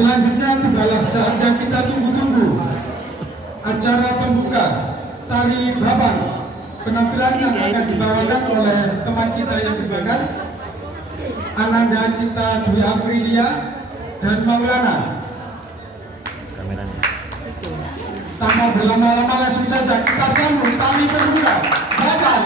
Selanjutnya tibalah saatnya kita tunggu-tunggu. Acara pembuka tari babang, penampilan yang akan dibawakan oleh teman kita yang berbakat Ananda Cinta Dwi Afrilia dan Maulana. Tanpa berlama-lama langsung saja kita sambut tari pembuka babang.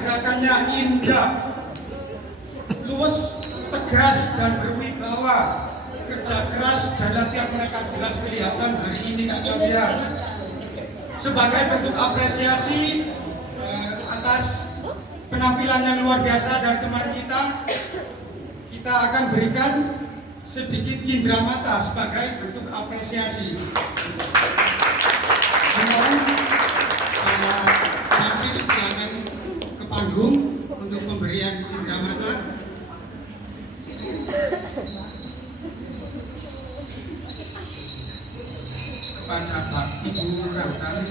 gerakannya indah, luwes, tegas, dan berwibawa. Kerja keras dan latihan mereka jelas kelihatan hari ini Kak Javier. Sebagai bentuk apresiasi atas penampilan yang luar biasa dari teman kita, kita akan berikan sedikit cindera mata sebagai bentuk apresiasi. Nanti silakan ke panggung untuk pemberian cindera mata. Kepada Pak Ibu Rautan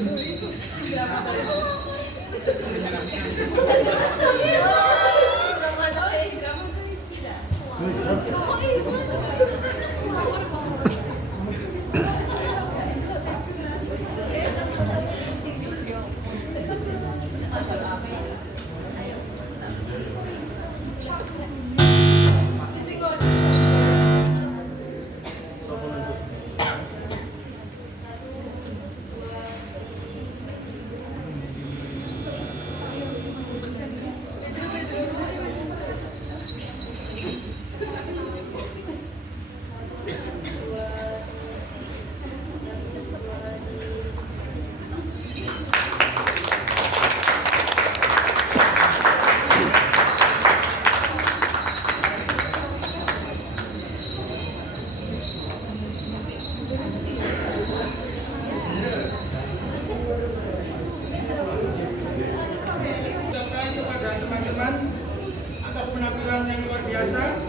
penampilan yang luar biasa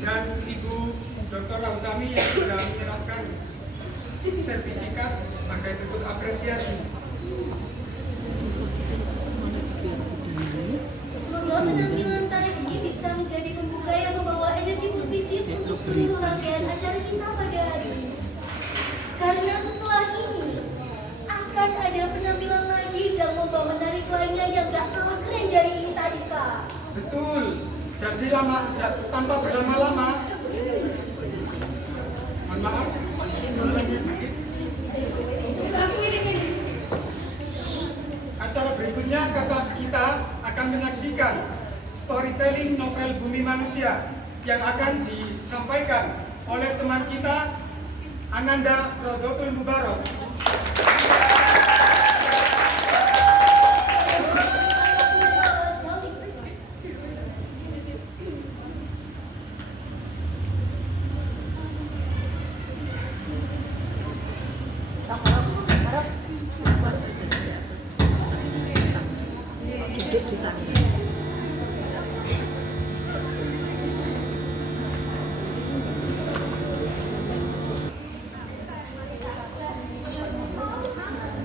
dan Ibu Dr. Rautami yang sudah menyerahkan sertifikat sebagai bentuk apresiasi. Semoga penampilan tarik ini bisa menjadi pembuka yang membawa energi positif untuk seluruh rangkaian acara kita pada hari ini. Karena setelah ini akan ada penampilan lagi dan lomba menarik lainnya yang gak kalah keren dari ini tadi, Kak. Betul. Jadi tanpa berlama-lama, mohon maaf, acara berikutnya kita akan menyaksikan storytelling novel Bumi Manusia yang akan disampaikan oleh teman kita Ananda Rodotul Mubarok.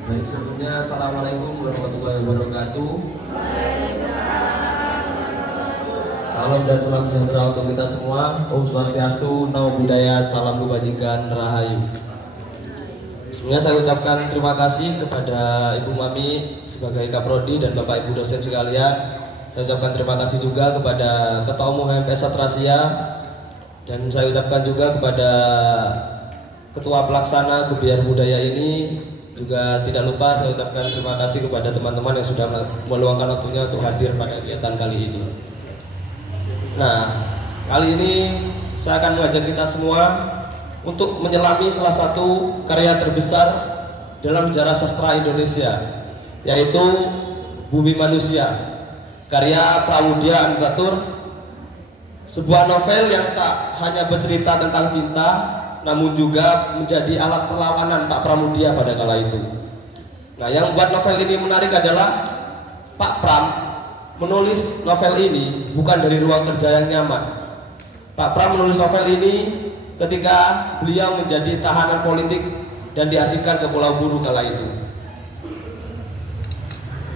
Baik, sebelumnya Assalamualaikum warahmatullahi wabarakatuh. Salam dan salam sejahtera untuk kita semua. Om Swastiastu, Namo Buddhaya, salam kebajikan, rahayu. Sebelumnya saya ucapkan terima kasih kepada Ibu Mami sebagai Kaprodi dan Bapak Ibu dosen sekalian. Saya ucapkan terima kasih juga kepada Ketua Umum HMPS Satrasia, dan saya ucapkan juga kepada Ketua Pelaksana Gebiar Budaya ini. Juga tidak lupa saya ucapkan terima kasih kepada teman-teman yang sudah meluangkan waktunya untuk hadir pada kegiatan kali ini. Nah, kali ini saya akan mengajak kita semua untuk menyelami salah satu karya terbesar dalam sejarah sastra Indonesia, yaitu Bumi Manusia, karya Pramudia Anantatur, sebuah novel yang tak hanya bercerita tentang cinta, namun juga menjadi alat perlawanan Pak Pramudia pada kala itu. Nah, yang buat novel ini menarik adalah Pak Pram menulis novel ini bukan dari ruang kerja yang nyaman. Pak Pram menulis novel ini ketika beliau menjadi tahanan politik dan diasingkan ke Pulau Buru kala itu.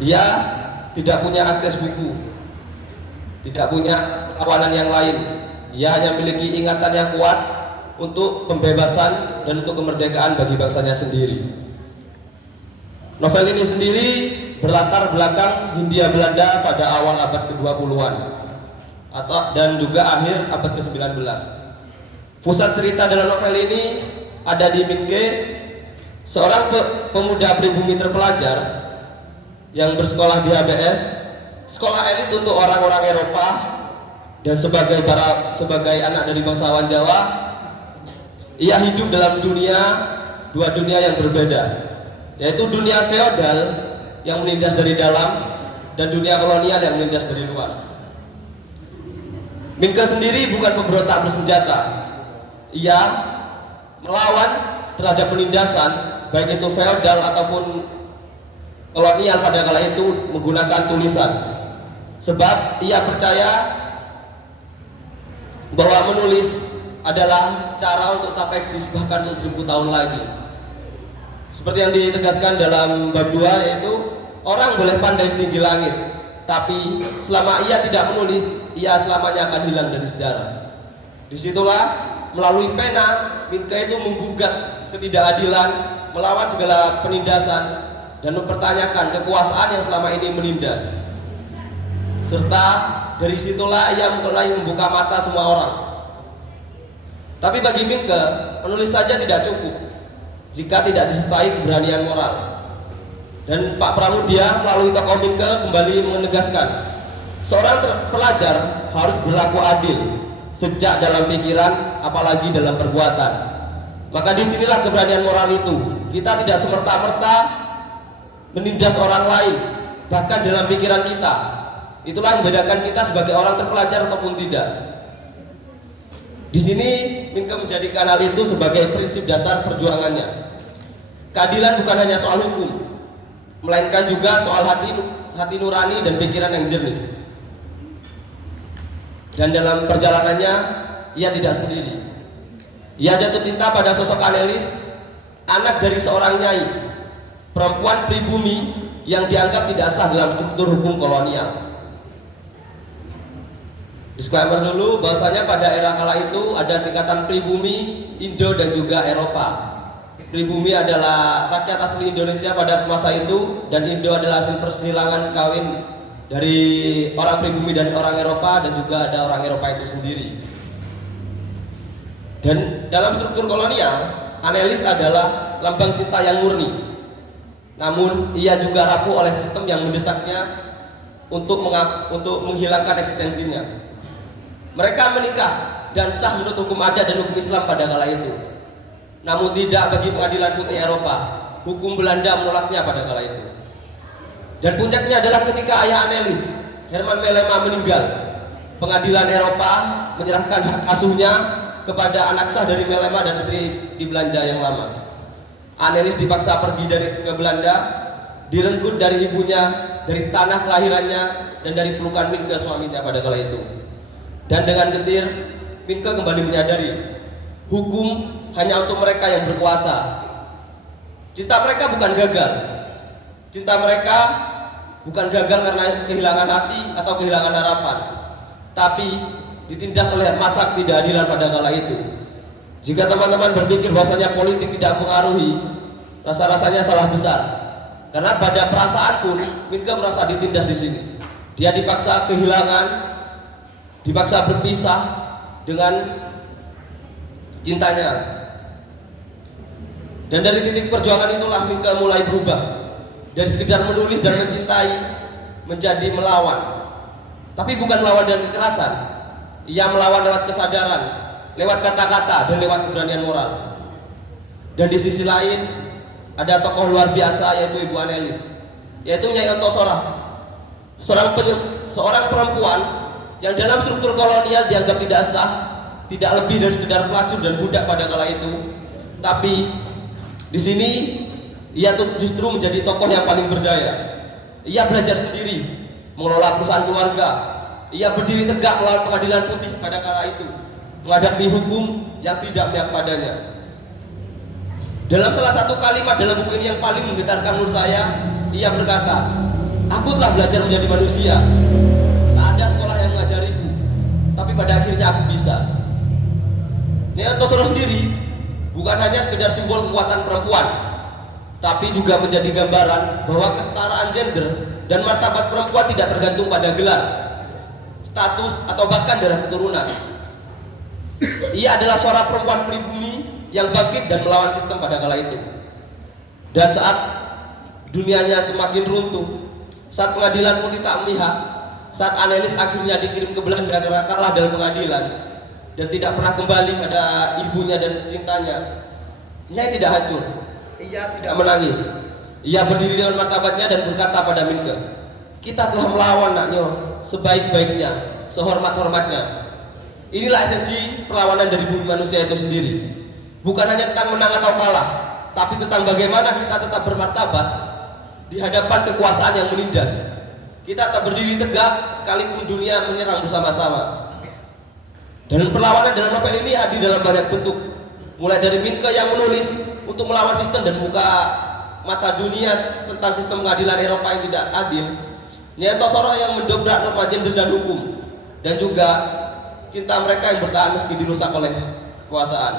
Ia tidak punya akses buku, tidak punya kawanan yang lain. Ia hanya memiliki ingatan yang kuat untuk pembebasan dan untuk kemerdekaan bagi bangsanya sendiri. Novel ini sendiri berlatar belakang Hindia Belanda pada awal abad ke-20-an dan juga akhir abad ke-19. Pusat cerita dalam novel ini ada di Minke, seorang pemuda pribumi terpelajar yang bersekolah di HBS, sekolah elit untuk orang-orang Eropa, dan sebagai anak dari bangsawan Jawa, ia hidup dalam dua dunia yang berbeda, yaitu dunia feodal yang menindas dari dalam dan dunia kolonial yang menindas dari luar. Minke sendiri bukan pemberontak bersenjata. Ia melawan terhadap penindasan, baik itu feodal ataupun kolonial pada kala itu, menggunakan tulisan. Sebab ia percaya bahwa menulis adalah cara untuk tetap eksis bahkan untuk 1000 tahun lagi. Seperti yang ditegaskan dalam bab 2, yaitu orang boleh pandai setinggi langit, tapi selama ia tidak menulis, ia selamanya akan hilang dari sejarah. Disitulah melalui pena, Minke itu menggugat ketidakadilan, melawan segala penindasan, dan mempertanyakan kekuasaan yang selama ini menindas. Serta dari situlah ia mulai membuka mata semua orang. Tapi bagi Minke, menulis saja tidak cukup jika tidak disertai keberanian moral. Dan Pak Pramudia melalui tokoh Minke kembali menegaskan, seorang pelajar harus berlaku adil sejak dalam pikiran apalagi dalam perbuatan. Maka disinilah keberanian moral itu. Kita tidak semerta-merta menindas orang lain, bahkan dalam pikiran kita. Itulah yang membedakan kita sebagai orang terpelajar ataupun tidak. Di sini Minke menjadikan hal itu sebagai prinsip dasar perjuangannya. Keadilan bukan hanya soal hukum, melainkan juga soal hati nurani dan pikiran yang jernih. Dan dalam perjalanannya ia tidak sendiri. Ia jatuh cinta pada sosok Annelies, anak dari seorang nyai, perempuan pribumi yang dianggap tidak sah dalam struktur hukum kolonial. Disclaimer dulu bahwasanya pada era kala itu ada tingkatan pribumi, Indo dan juga Eropa. Pribumi adalah rakyat asli Indonesia pada masa itu, dan Indo adalah hasil persilangan kawin dari orang pribumi dan orang Eropa, dan juga ada orang Eropa itu sendiri. Dan dalam struktur kolonial, Annelies adalah lambang cinta yang murni. Namun ia juga rapuh oleh sistem yang mendesaknya untuk menghilangkan eksistensinya. Mereka menikah dan sah menurut hukum adat dan hukum Islam pada kala itu. Namun tidak bagi pengadilan putih Eropa. Hukum Belanda menolaknya pada kala itu. Dan puncaknya adalah ketika ayah Annelies, Herman Melema, meninggal. Pengadilan Eropa menyerahkan hak asuhnya kepada anak sah dari Melema dan istri di Belanda yang lama. Annelies dipaksa pergi ke Belanda, direnggut dari ibunya, dari tanah kelahirannya, dan dari pelukan Minke suaminya pada kala itu. Dan dengan getir, Minke kembali menyadari hukum hanya untuk mereka yang berkuasa. Cinta mereka bukan gagal. Cinta mereka bukan gagal karena kehilangan hati atau kehilangan harapan, tapi ditindas oleh masa ketidakadilan pada kala itu. Jika teman-teman berpikir bahwasanya politik tidak mempengaruhi, rasa-rasanya salah besar. Karena pada perasaan pun Minke merasa ditindas di sini. Dia dipaksa kehilangan, dipaksa berpisah dengan cintanya. Dan dari titik perjuangan itulah Minke mulai berubah. Dari sekedar menulis dan mencintai menjadi melawan. Tapi bukan melawan dengan kekerasan. Ia melawan lewat kesadaran, lewat kata-kata, dan lewat keberanian moral. Dan di sisi lain ada tokoh luar biasa, yaitu Ibu Annelies, yaitu Nyai Ontosora, seorang perempuan yang dalam struktur kolonial dianggap tidak sah, tidak lebih dari sekedar pelacur dan budak pada kala itu. Tapi di sini ia justru menjadi tokoh yang paling berdaya. Ia belajar sendiri mengelola perusahaan keluarga. Ia berdiri tegak melawan pengadilan putih pada kala itu, menghadapi hukum yang tidak memihak padanya. Dalam salah satu kalimat dalam buku ini yang paling menggetarkan menurut saya, ia berkata, "Aku telah belajar menjadi manusia. Tak ada sekolah yang mengajariku, tapi pada akhirnya aku bisa." Nyai Ontosoro sendiri bukan hanya sekedar simbol kekuatan perempuan, tapi juga menjadi gambaran bahwa kesetaraan gender dan martabat perempuan tidak tergantung pada gelar, status, atau bahkan darah keturunan. Ia adalah seorang perempuan pribumi yang bangkit dan melawan sistem pada kala itu. Dan saat dunianya semakin runtuh, saat pengadilan putih tak memihak, saat analis akhirnya dikirim ke Belanda karena kalah dalam pengadilan dan tidak pernah kembali pada ibunya dan cintanya, Nyai tidak hancur, ia tidak menangis. Ia berdiri dengan martabatnya dan berkata pada Minke, "Kita telah melawan Naknyo sebaik-baiknya, sehormat-hormatnya." Inilah esensi perlawanan dari bumi manusia itu sendiri. Bukan hanya tentang menang atau kalah, tapi tentang bagaimana kita tetap bermartabat di hadapan kekuasaan yang menindas. Kita tetap berdiri tegak sekalipun dunia menyerang bersama-sama. Dan perlawanan dalam novel ini hadir dalam banyak bentuk. Mulai dari Minke yang menulis untuk melawan sistem dan buka mata dunia tentang sistem pengadilan Eropa yang tidak adil, Nyai Antosoro yang mendobrak norma gender dan hukum, dan juga cinta mereka yang bertahan meski dirusak oleh kekuasaan.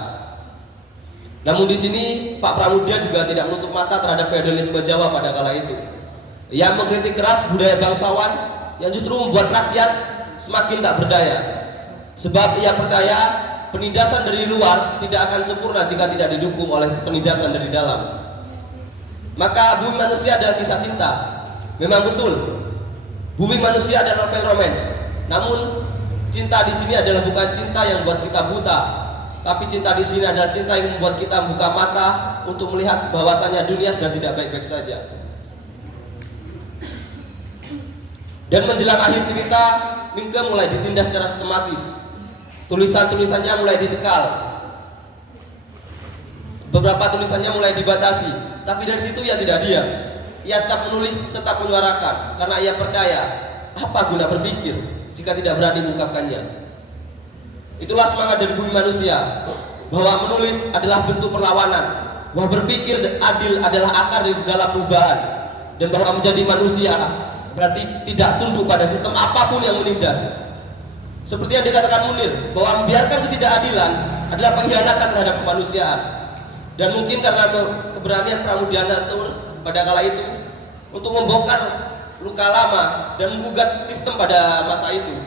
Namun di sini Pak Pramudia juga tidak menutup mata terhadap feodalisme Jawa pada kala itu. Ia mengkritik keras budaya bangsawan yang justru membuat rakyat semakin tak berdaya. Sebab ia percaya penindasan dari luar tidak akan sempurna jika tidak didukung oleh penindasan dari dalam. Maka Bumi Manusia adalah kisah cinta. Memang betul, Bumi Manusia adalah novel romance. Namun cinta di sini adalah bukan cinta yang membuat kita buta, tapi cinta di sini adalah cinta yang membuat kita buka mata untuk melihat bahwasanya dunia sudah tidak baik-baik saja. Dan menjelang akhir cerita, Minke mulai ditindas secara sistematis. Tulisan-tulisannya mulai dicekal. Beberapa tulisannya mulai dibatasi, tapi dari situ ia tidak diam. Ia tetap menulis, tetap menyuarakan, karena ia percaya, apa guna berpikir jika tidak berani mengungkapkannya. Itulah semangat dari Bumi Manusia, bahwa menulis adalah bentuk perlawanan, bahwa berpikir adil adalah akar dari segala perubahan, dan bahwa menjadi manusia berarti tidak tunduk pada sistem apapun yang menindas. Seperti yang dikatakan Munir, bahwa membiarkan ketidakadilan adalah pengkhianatan terhadap kemanusiaan. Dan mungkin karena keberanian Pramudia pada kala itu untuk membongkar luka lama dan menggugat sistem pada masa itu,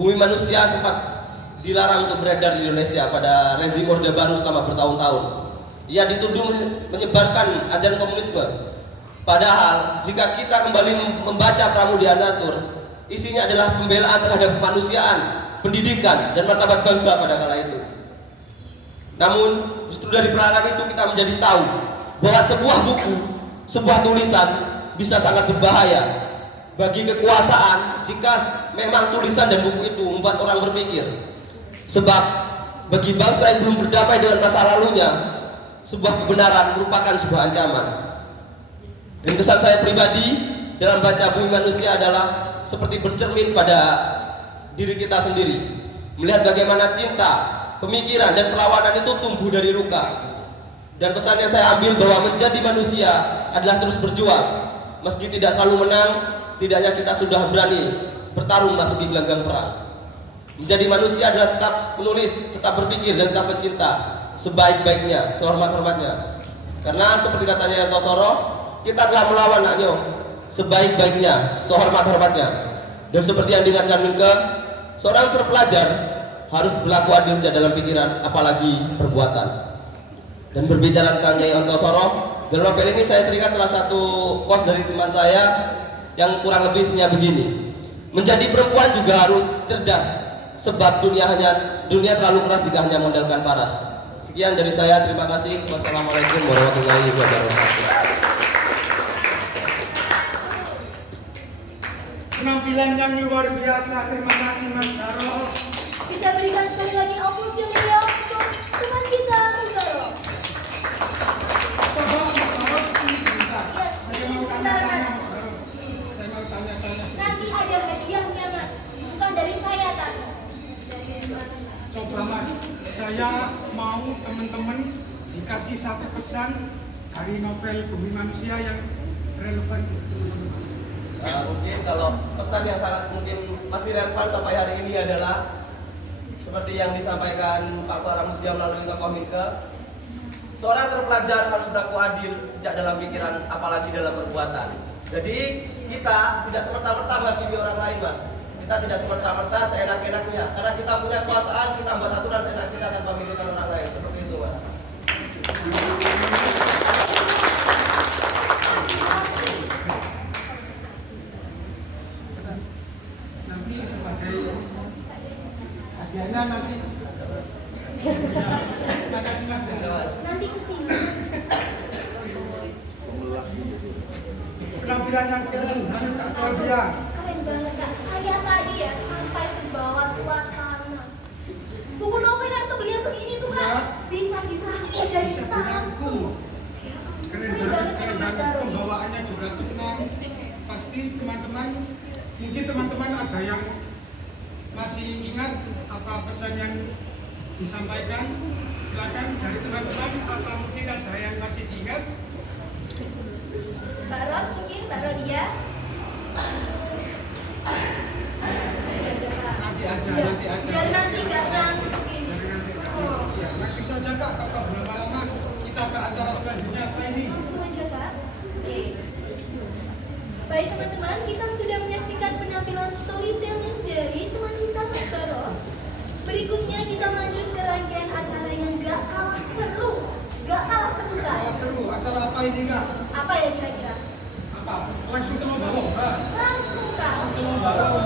Bumi Manusia sempat dilarang untuk beredar di Indonesia pada rezim Orde Baru selama bertahun-tahun. Ia dituduh menyebarkan ajaran komunisme. Padahal jika kita kembali membaca Pramudia Natur, isinya adalah pembelaan terhadap kemanusiaan, pendidikan, dan martabat bangsa pada kala itu. Namun justru dari perangan itu kita menjadi tahu bahwa sebuah buku, sebuah tulisan bisa sangat berbahaya bagi kekuasaan jika memang tulisan dan buku itu membuat orang berpikir. Sebab bagi bangsa yang belum berdamai dengan masa lalunya, sebuah kebenaran merupakan sebuah ancaman. Dan kesan saya pribadi dalam baca Bumi Manusia adalah seperti bercermin pada diri kita sendiri, melihat bagaimana cinta, pemikiran, dan perlawanan itu tumbuh dari luka. Dan pesan yang saya ambil bahwa menjadi manusia adalah terus berjuang, meski tidak selalu menang. Tidaknya kita sudah berani bertarung masuk di gelanggang perang. Menjadi manusia adalah tetap menulis, tetap berpikir, dan tetap mencinta sebaik-baiknya, sehormat-hormatnya. Karena seperti katanya Antosoro, kita telah melawan Naknyo sebaik-baiknya, sehormat-hormatnya. Dan seperti yang diingatkan Minke, seorang terpelajar harus berlaku adil dalam pikiran, apalagi perbuatan. Dan berbicara tentang Nyai Antosoro, dalam novel ini saya teringat salah satu quotes dari teman saya yang kurang lebih isinya begini: menjadi perempuan juga harus cerdas, sebab dunia terlalu keras jika hanya mengandalkan paras. Sekian dari saya, terima kasih. Wassalamualaikum warahmatullahi wabarakatuh. Penampilan yang luar biasa, terima kasih Mas Daro. Kita berikan sekali lagi aplaus yang meriah untuk teman kita, Mas Daro. Saya mau tanya-tanya Mas Daro. Saya mau tanya-tanya. Nanti ada hadiahnya, Mas. Bukan dari saya, kan? Coba Mas, saya mau teman-teman dikasih satu pesan dari novel Bumi Manusia yang relevan. Mungkin kalau pesan yang sangat mungkin masih relevan sampai hari ini adalah seperti yang disampaikan Pak Pramudia melalui tokoh Minke, seorang terpelajar harus berlaku adil sejak dalam pikiran, apalagi dalam perbuatan. Jadi kita tidak semerta-merta menghakimi orang lain, Mas. Kita tidak semerta-merta seenak-enaknya. Karena kita punya kekuasaan, kita buat aturan seenak kita tanpa memikirkan orang lain. Seperti itu, Mas. Terima kasih Mas. Nanti kesini. Penampilan yang keren, Kak Claudia. Keren banget Kak. Saya tadi ya sampai ke bawah suasana. Buku novel yang tuh beliau segini tuh Kak. Bisa dirangkum jadi Bisa satu. dirangkum. Keren banget, keren banget. Pembawaannya juga tenang. Pasti teman-teman, mungkin teman-teman ada yang masih ingat apa pesan yang disampaikan. Silakan dari teman-teman, apa mungkin ada yang masih diingat? Mbak Rod mungkin, Mbak Rodia. Nanti aja, Biar- nanti aja. Biar nanti nggak ngantuk ini. Dari nanti. Oh. Ya, langsung saja Kak, tanpa berlama-lama kita ke acara selanjutnya. Apa ini? Langsung aja Kak. Oke. Baik teman-teman, kita sudah menyaksikan penampilan storytelling dari teman kita Mas Baro. Berikutnya kita lanjut ke rangkaian acara yang gak kalah seru. Gak kalah seru Kak. Kalau seru, acara apa ini Kak? Apa ya kira-kira? Apa? Langsung ke lomba-lomba. Langsung Kak. Ke lomba-lomba.